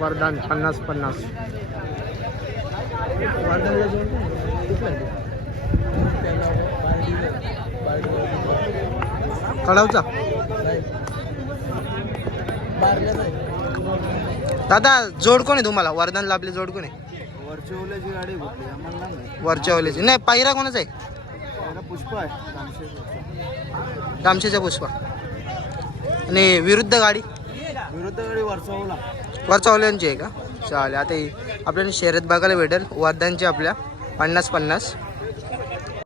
वरदान पन्नास पन्नास. कळवचा दादा जोड कोण आहे तुम्हाला? वरदान लाभले जोड कोण आहे? वरच्या गाडी घेतली आम्हाला. नाही नाही पायरा कोणाचा आहे? पुष्पा पुष्प. आहे रामशेच्या पुष्पा. आणि विरुद्ध गाडी? विरुद्ध गाडी वरचा वरचावल्यांची ओल्यांची आहे का? चालेल आता आपल्याला शर्यत बघायला भेटेल. वर्धांची आपल्या पन्नास पन्नास.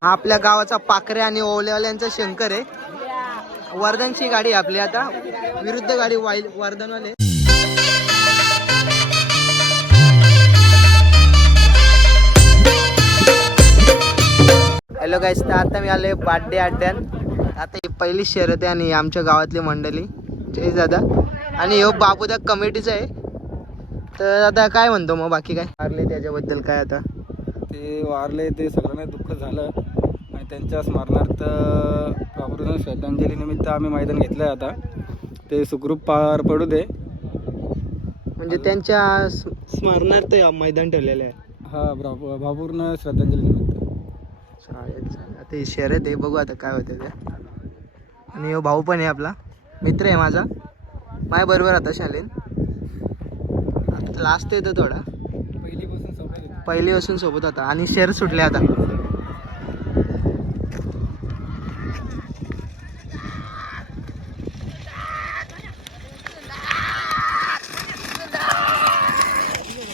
हा आपल्या गावाचा पाखरे आणि ओल्यावाल्यांचा शंकर आहे. वर्धनची गाडी आपली आता. विरुद्ध गाडी वाईल वर्धनवाले हॅलो गाईस तर आता मी आलोय बाड्डे अड्ड्यान आता ही पहिली शर्यत आहे आणि आमच्या गावातली मंडळी. जय दादा. आणि ह्यो बाबूदा कमिटीचा आहे. तर आता काय म्हणतो मग बाकी काय? मारले त्याच्याबद्दल काय आता? ते वारले ते सगळ्यांना दुःख झालं. आणि त्यांच्या स्मरणार्थ बाबूराव श्रद्धांजली निमित्त आम्ही मैदान घेतलं आता. ते सुखरूप पार पडू दे. म्हणजे त्यांच्या स्म- स्मरणार्थ हे मैदान ठेवलेलं आहे. हा बाबूरनं श्रद्धांजली निमित्त. चालेल चालेल. आता ही शर्यत आहे बघू आता काय होतं ते. आणि भाऊ पण आहे आपला. मित्र आहे माझा. माय बरोबर आता शालेन. लास्ट येतो थोडा. पहिली पासून सोबत होता आणि शेअर सुटले आता.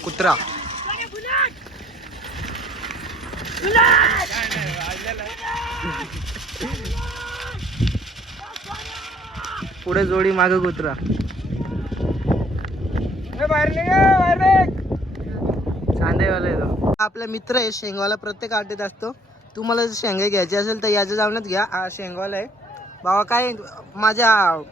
कुत्रा. पुढे जोडी माग कुत्रा. आपला मित्र आहे शेंगवाला प्रत्येक आटीत असतो. तुम्हाला जर शेंगे घ्यायचे असेल तर याच्या जाऊनच घ्या. हा शेंगवाला आहे. बाबा काय माझ्या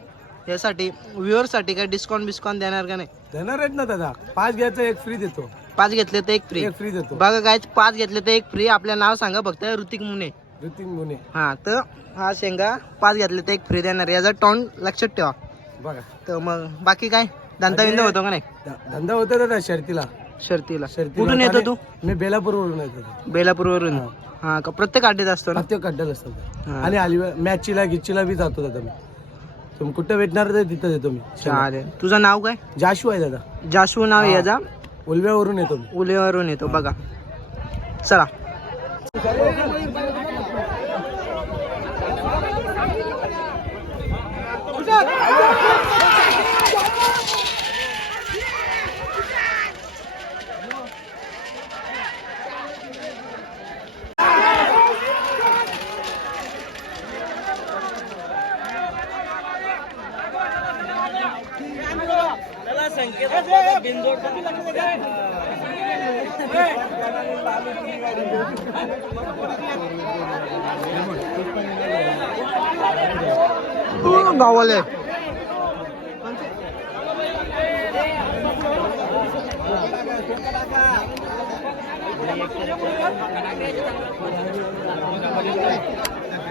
यासाठी व्ह्युअरसाठी काय डिस्काउंट बिस्काउंट देणार का नाही? देणार आहेत ना दादा. पाच घ्यायचं एक फ्री देतो. पाच घेतले तर एक फ्री एक फ्री देतो. बघा काय पाच घेतले तर एक फ्री आपल्या नाव सांगा फक्त ऋतिक मुने. ऋतिक मुने. हा तर हा शेंगा पाच घेतले तर एक फ्री देणार. याचा टॉन लक्षात ठेवा. बघा. तर मग बाकी काय? दंताविंद होतो का नाही? धंदा होता दादा शर्तीला. शर्तीला. शर्तीला कुठून येतो तू? मी बेलापूरवरून येतो बेलापूरवरून? हा. हा का? प्रत्येक आटीत असतो ना? प्रत्येक अड्ड्याला असतात हा. आणि आली मॅचीला गिच्चीला बी जातो दादा मी. तुम्ही कुठं भेटणार तर तिथं येतो मी. चालेल. तुझं नाव काय? जाशू आहे दादा. जाशू नाव आहे. याचा? उलव्यावरून येतो मी. उलेवरून येतो. बघा. चला. गावाले.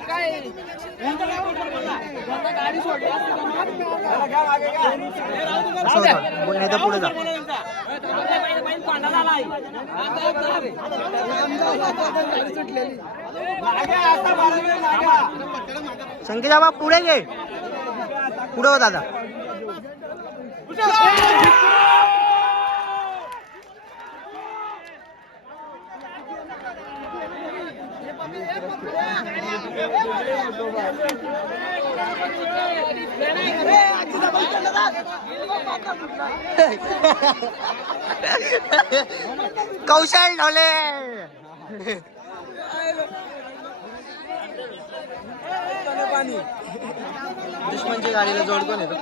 ए, असते नाही तर पुढे जा. संकेत बाबा पुढे घे. पुढे हो दादा. कौशल ढोले. दुश्मनच्या गाडीला जोड कोण येतो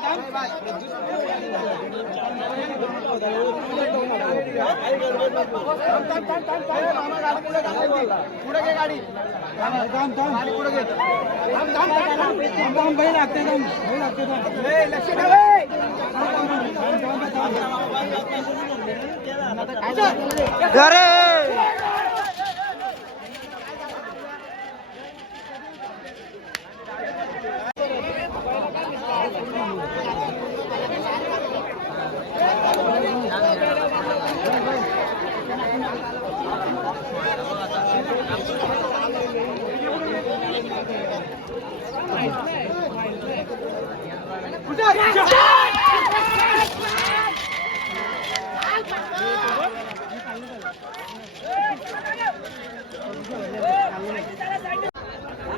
Dari. Thank you.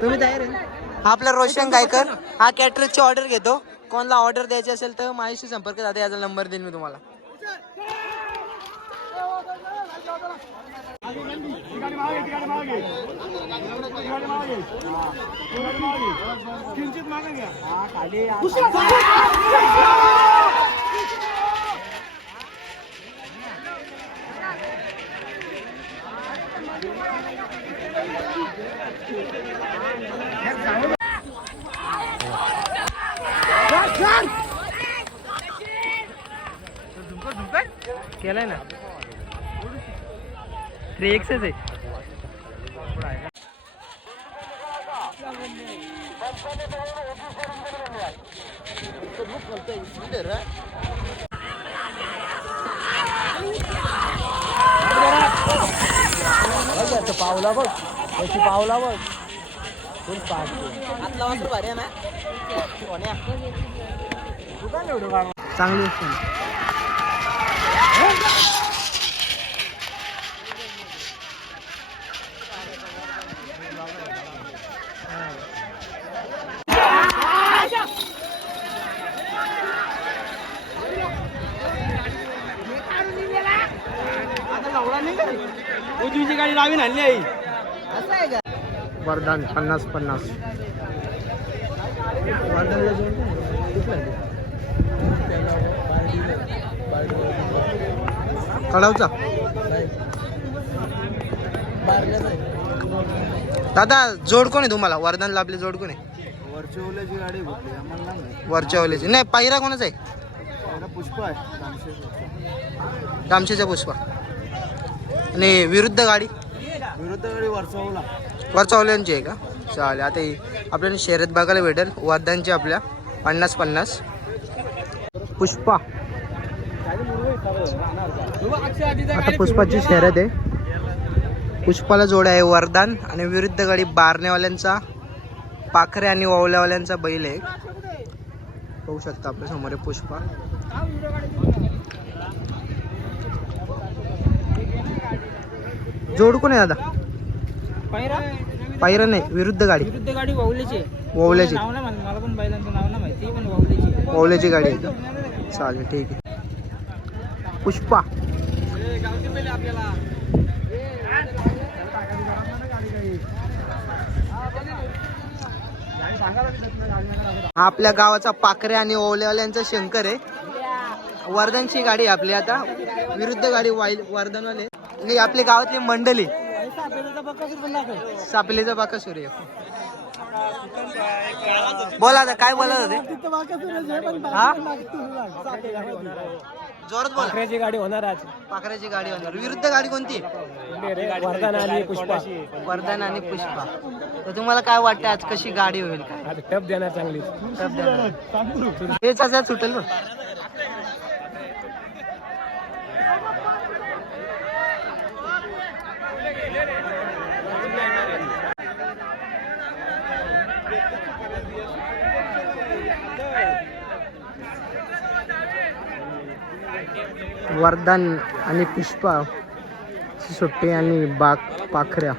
तुम्ही तयार आहे? हा आपला रोशन गायकर. हा कॅटरची ऑर्डर घेतो. कोणाला ऑर्डर द्यायची असेल तर माझ्याशी संपर्क साधा याचा नंबर देईन मी तुम्हाला. केलाय ना. थ्री एक्सच आहे. पावला बघ कशी पावला बघ फुल पाहतो भारी ना चांगली असते उजवीची गाडी लावीन आणली आई वरदान पन्नास पन्नास. कळवचा दादा जोड कोण आहे तुम्हाला? वरदान लाभले जोड कोण आहे? वरची ओल्याची गाडी भेटली आम्हाला नाही माहिती. वरच्या ओलेची नाही पायरा कोणाचा आहे? पहिला पुष्प आहे रामशेष. रामशेचा पुष्पा. आणि विरुद्ध गाडी? विरुद्ध गाडी वरचा ओला वरच्या ओल्यांची आहे का? चालेल आता ही आपल्याला शर्यत बघायला भेटेल. वरदानची आपल्या पन्नास पन्नास. पुष्पा. आता पुष्पाची शर्यत आहे. पुष्पाला जोड आहे वरदान आणि विरुद्ध गाडी बारनेवाल्यांचा पाखरे आणि ओवल्यावाल्यांचा बैल आहे. बघू शकता आपल्यासमोर आहे पुष्पा. जोड कोण आहे दादा? पायरा नाही विरुद्ध गाडी. विरुद्ध गाडी नाही माहिती, मला पण बैलांचं नाव नाही माहिती पण वाहुलीची ओवल्याची गाडी आहे. चालेल ठीक आहे. पुष्पा. आपल्या गावाचा पाखरे आणि ओवलेवाल्यांचा शंकर आहे. वर्धनची गाडी आहे आपली आता. विरुद्ध गाडी वाईल वर्धनवाले. आणि आपली गावातली मंडळी. सापलेचा बाका सूर्य बोला आता काय बोला होते? जोरात बोला. गाडी होणार आज. पाखराची गाडी होणार. विरुद्ध गाडी कोणती? वर्धन आणि पुष्पा. वर्धन आणि पुष्पा. तर तुम्हाला काय वाटतं आज कशी गाडी होईल काय? टप देणार चांगली टप देणार. हेच असं सुटेल बघ वरदान आणि पुष्पा सुट्टी आणि बाग पाखऱ्या.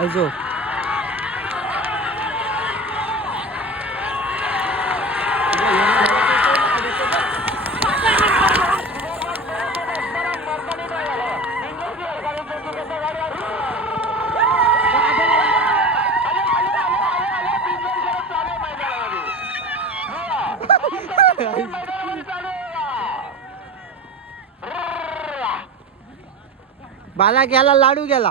अजो बाला गेला लाडू गेला.